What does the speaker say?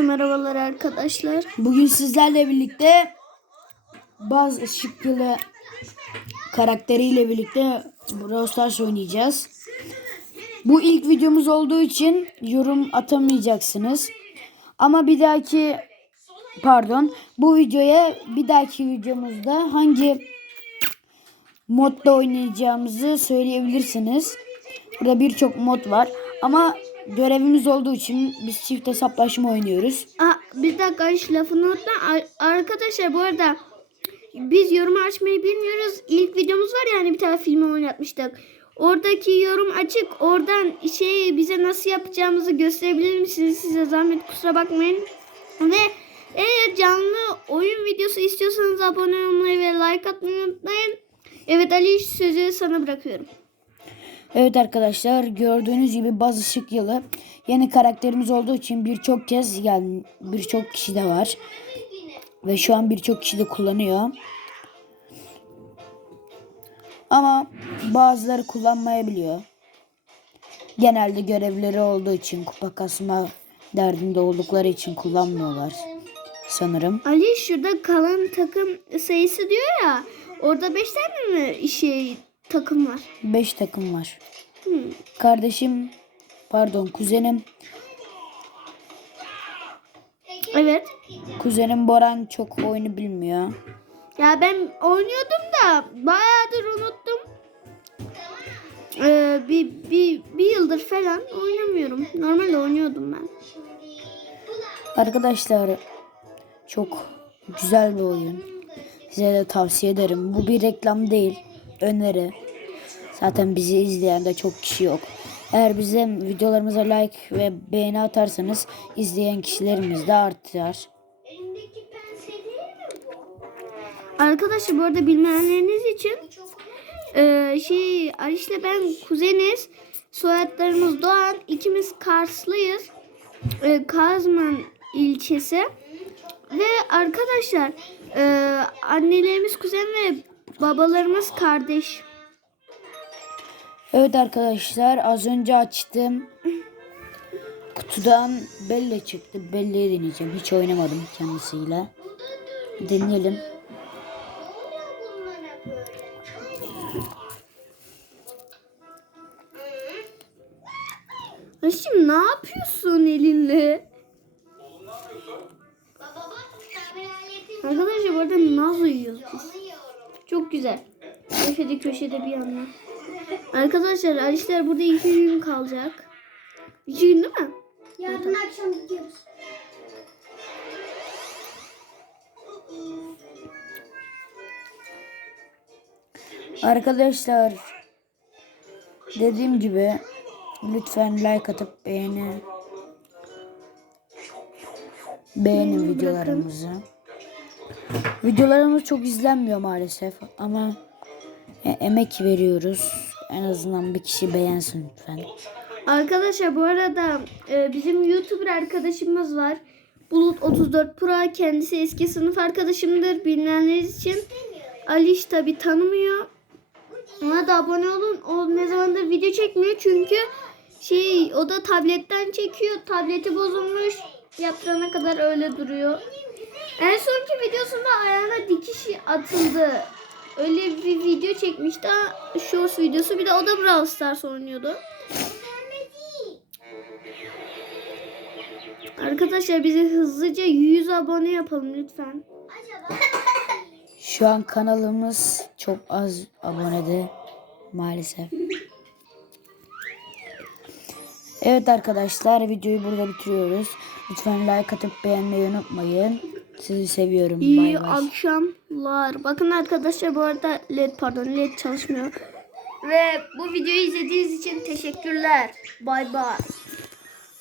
Merhabalar arkadaşlar. Bugün sizlerle birlikte bazı ışıklı karakteriyle birlikte Brawl Stars oynayacağız. Bu ilk videomuz olduğu için yorum atamayacaksınız. Ama bir dahaki pardon bu videoya bir dahaki videomuzda hangi modda oynayacağımızı söyleyebilirsiniz. Burada birçok mod var ama görevimiz olduğu için biz çift hesaplaşma oynuyoruz. Aa, bir dakika şu lafını unutma. Ar- Arkadaşlar bu arada biz yorum açmayı bilmiyoruz. İlk videomuz var yani bir tane filmi oynatmıştık. Oradaki yorum açık. Oradan şey bize nasıl yapacağımızı gösterebilir misiniz? Size zahmet kusura bakmayın. Ve eğer canlı oyun videosu istiyorsanız abone olmayı ve like atmayı unutmayın. Evet Ali sözü sana bırakıyorum. Evet arkadaşlar gördüğünüz gibi Baz Işık Yılı yeni karakterimiz olduğu için birçok kez yani birçok kişi de var. Ve şu an birçok kişi de kullanıyor. Ama bazıları kullanmayabiliyor. Genelde görevleri olduğu için kupa kasma derdinde oldukları için kullanmıyorlar sanırım. Ali şurada kalan takım sayısı diyor ya. Orada 5 tane mi şey takım var? 5 takım var. Hmm. Kardeşim pardon kuzenim Evet. kuzenim Boran çok oyunu bilmiyor. Ya ben oynuyordum da bayağıdır unuttum. Ee, bir, bir, bir yıldır falan oynamıyorum. Normalde oynuyordum ben. Arkadaşlar çok güzel bir oyun. Size de tavsiye ederim. Bu bir reklam değil, öneri. Zaten bizi izleyen de çok kişi yok. Eğer bizim videolarımıza like ve beğeni atarsanız izleyen kişilerimiz de artar. Arkadaşlar bu arada bilmeyenleriniz için e, şey Aliş'le ben kuzeniz. Soyadlarımız Doğan. ikimiz Karslıyız. E, Kazman ilçesi. Ve arkadaşlar e, annelerimiz kuzen ve babalarımız kardeş. Evet arkadaşlar az önce açtım. Kutudan Bella çıktı. Bella'yı deneyeceğim. Hiç oynamadım kendisiyle. Deneyelim. Aşkım ne yapıyorsun elinle? Arkadaşlar bu arada naz uyuyoruz. Çok güzel. Köşede köşede bir yandan. Arkadaşlar Alişler burada iki gün kalacak. İki gün değil mi? Yarın akşam gidiyoruz. Arkadaşlar dediğim gibi lütfen like atıp beğeni beğenin videolarımızı. Videolarımız çok izlenmiyor maalesef ama e- emek veriyoruz. En azından bir kişi beğensin lütfen. Arkadaşlar bu arada e, bizim YouTuber arkadaşımız var. Bulut 34 Pro kendisi eski sınıf arkadaşımdır. Bilmeyenleriniz için Aliş tabi tanımıyor. Ona da abone olun. O ne zamandır video çekmiyor çünkü şey o da tabletten çekiyor. Tableti bozulmuş. Yaptırana kadar öyle duruyor. En sonki videosunda ayağına dikiş atıldı. Öyle bir video çekmişti. Shorts videosu. Bir de o da Brawl Stars oynuyordu. Arkadaşlar bize hızlıca 100 abone yapalım lütfen. Şu an kanalımız çok az abonede maalesef. Evet arkadaşlar videoyu burada bitiriyoruz. Lütfen like atıp beğenmeyi unutmayın. Sizi seviyorum. İyi Bay bay. akşamlar. Bakın arkadaşlar bu arada led pardon led çalışmıyor. Ve bu videoyu izlediğiniz için teşekkürler. Bay bay.